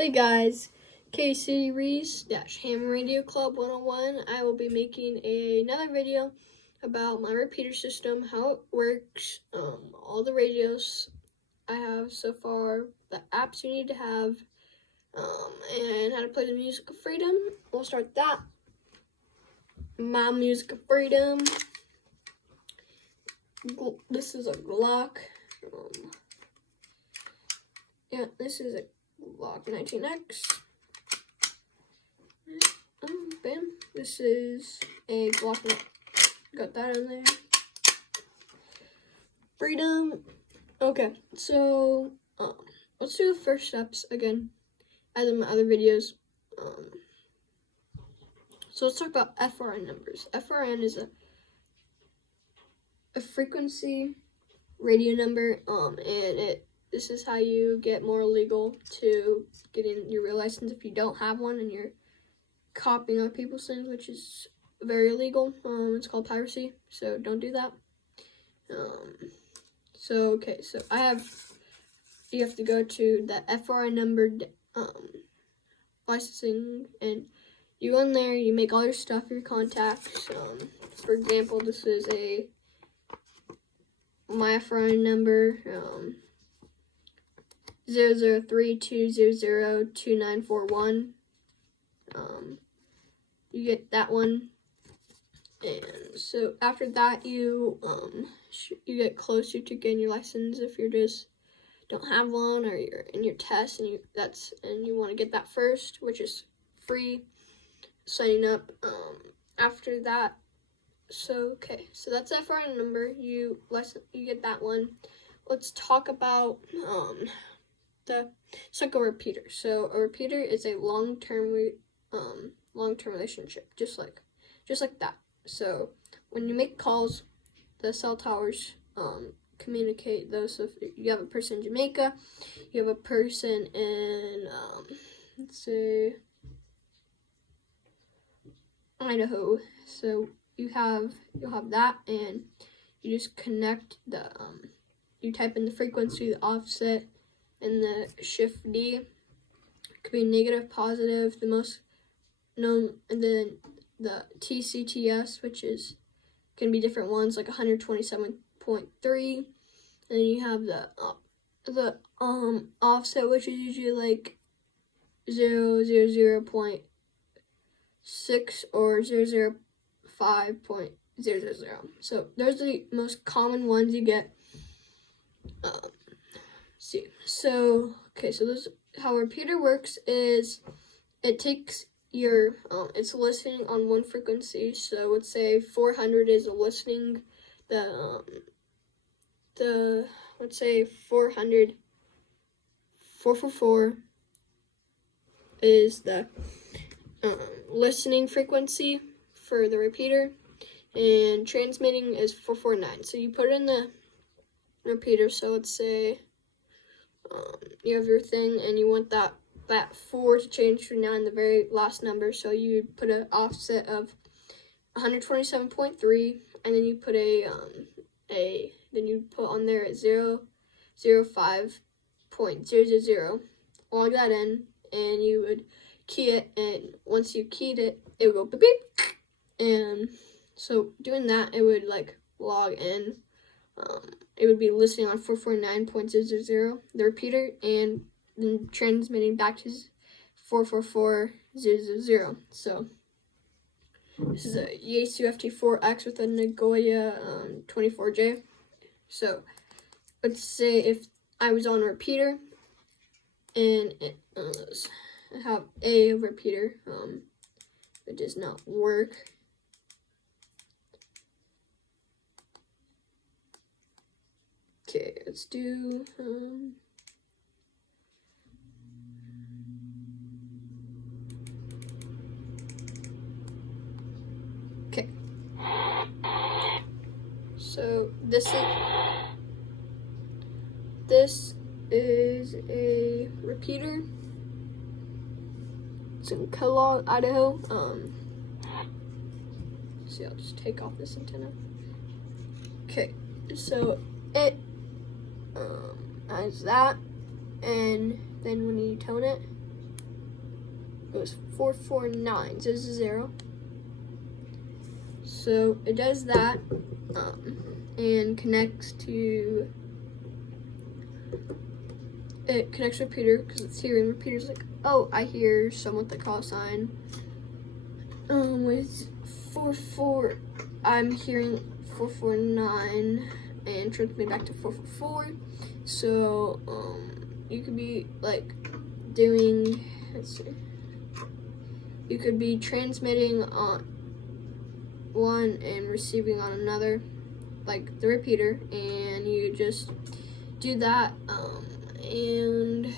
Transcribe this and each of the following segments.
Hey guys, Casey Reese Ham Radio Club 101. I will be making another video about my repeater system, how it works, all the radios I have so far, the apps you need to have, and how to play the Music of Freedom. We'll start that. My Music of Freedom. This is a Glock. This is a Glock 19X. Bam. This is a Glock. Got that in there. Freedom. Okay, so let's do the first steps again, as in my other videos. So let's talk about FRN numbers. FRN is a frequency radio number, and this is how you get more legal to getting your real license if you don't have one and you're copying other people's things, which is very illegal. It's called piracy, so don't do that. So you have to go to the FRN number licensing, and you go in there, you make all your stuff, your contacts. For example, this is my FRN number, 003-200-2941. You get that one, and so after that you get closer to getting your license if you just don't have one, or you're in your test and you want to get that first, which is free signing up. After that, so that's that FRN number. You get that one. Let's talk about it's like a repeater. So a repeater is a long-term relationship, just like that. So when you make calls, the cell towers communicate those. So if you have a person in Jamaica, you have a person in let's say Idaho. So you'll have that, and you just connect the you type in the frequency, the offset, and the shift D. It could be negative, positive, the most known, and then the TCTS, which can be different ones, like 127.3. And then you have the offset, which is usually like 000.6 or 005.000. So those are the most common ones you get. So this how a repeater works is it takes your it's listening on one frequency. So let's say 400 is listening, let's say 400, 444 is the listening frequency for the repeater, and transmitting is 449. So you put it in the repeater. So let's say you have your thing and you want that 4 to change to 9, the very last number. So you put an offset of 127.3, and then you put then you put on there 005.000. Log that in, and you would key it, and once you keyed it, it would go beep beep. And so doing that, it would like log in. It would be listening on 449.000, the repeater, and then transmitting back to 444.000. So this is a Yaesu FT4X with a Nagoya 24J. So let's say if I was on a repeater and I have a repeater, it does not work. Okay, let's do okay. So this is a repeater. It's in Kellogg, Idaho. See, I'll just take off this antenna. Okay, so it as that, and then when you tone it, was 449, so this is 0. So it does that, and connects to repeater, because it's hearing. Repeater's like, oh, I hear someone with the call sign. With 44, I'm hearing 449, and transmit me back to 444. So you could be like doing, let's see, you could be transmitting on one and receiving on another, like the repeater, and you just do that, and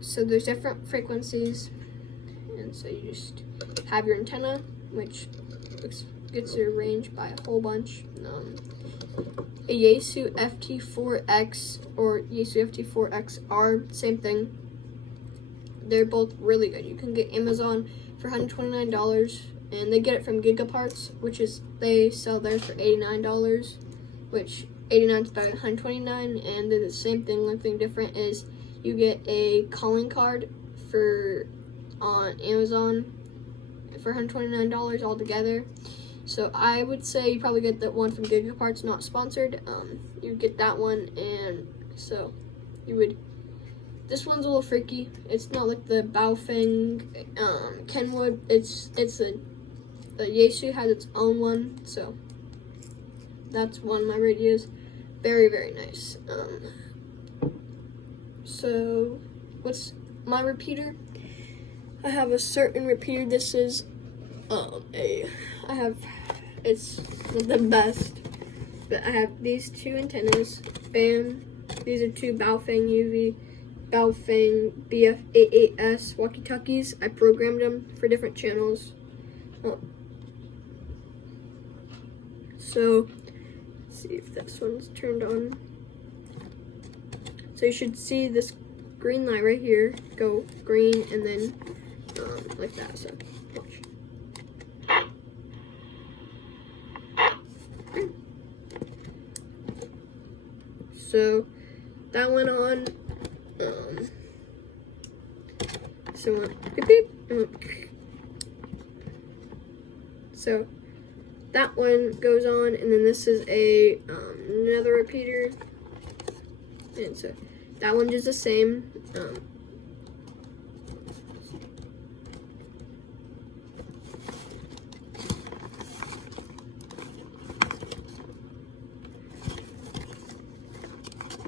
so there's different frequencies, and so you just have your antenna, which gets your range by a whole bunch. A Yaesu FT4X or Yaesu FT4XR, same thing. They're both really good. You can get Amazon for $129, and they get it from Gigaparts, which is, they sell theirs for $89, which 89 is better than $129, and they're the same thing. One thing different is you get a calling card on Amazon for $129 altogether. So I would say you probably get that one from Gigaparts, not sponsored. You get that one, and so you would. This one's a little freaky. It's not like the Baofeng Kenwood. The Yaesu has its own one, so that's one of my radios. Very, very nice. So what's my repeater? I have a certain repeater. This is it's the best. But I have these two antennas. Bam. These are two Baofeng BF88S walkie-talkies. I programmed them for different channels. So let's see if this one's turned on. So you should see this green light right here go green, and then like that. So watch. So that went on. So went beep beep. So that one goes on, and then this is another repeater, and so that one does the same.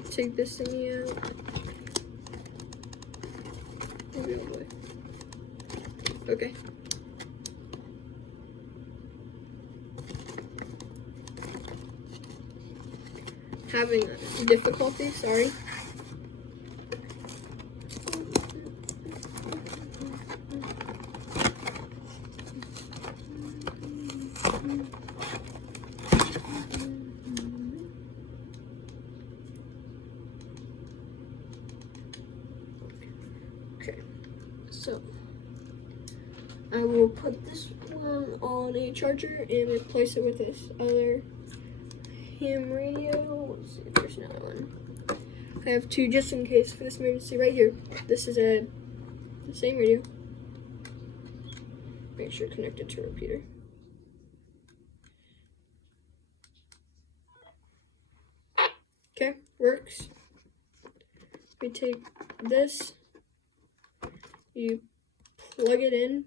Take this thingy out. Maybe all the way. Okay. Having difficulty, sorry. Okay, so I will put this one on a charger and replace it with this other ham radio. Let's see if there's another one. I have two just in case for this emergency right here. This is the same radio. Make sure connected to a repeater. Okay, works. We take this, you plug it in,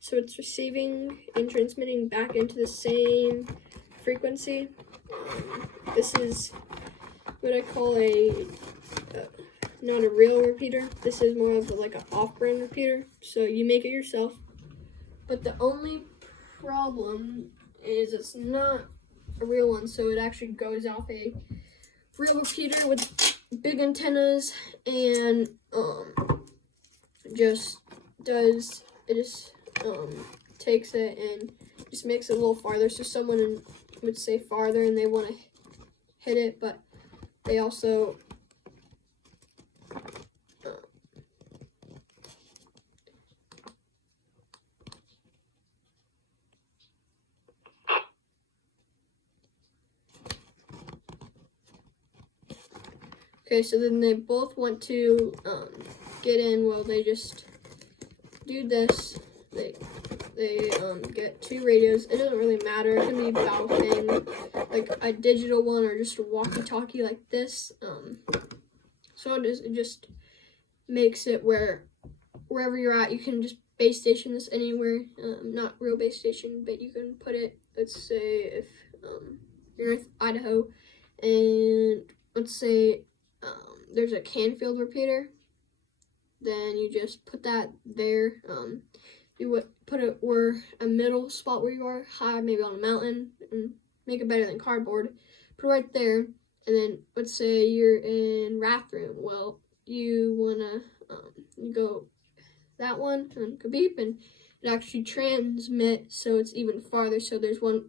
so it's receiving and transmitting back into the same frequency. This is what I call not a real repeater. This is more of like an off-brand repeater, so you make it yourself. But the only problem is it's not a real one, so it actually goes off a real repeater with big antennas, and just takes it and just makes it a little farther, so someone would say farther and they want to hit it, but they also Okay, so then they both want to get in. Well, they just do this. They get 2 radios. It doesn't really matter. It can be Baofeng, like a digital one, or just a walkie-talkie like this. So it just makes it where wherever you're at, you can just base station this anywhere. Not real base station, but you can put it. Let's say if you're in Idaho, and let's say there's a Canfield repeater, then you just put that there. You would put it where a middle spot where you are, high, maybe on a mountain, and make it better than cardboard. Put it right there, and then let's say you're in Rathdrum. Well, you wanna you go that one and go beep, and it actually transmit so it's even farther. So there's one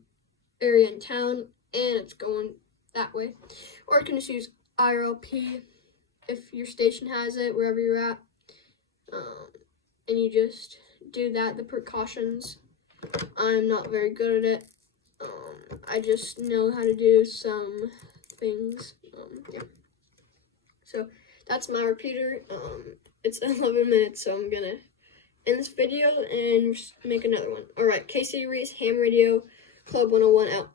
area in town, and it's going that way. Or you can just use IRLP if your station has it, wherever you're at, and you just do that. The precautions, I'm not very good at it. I just know how to do some things. Yeah. So that's my repeater. It's 11 minutes, so I'm gonna end this video and make another one. Alright, KC Reese, Ham Radio, Club 101 out.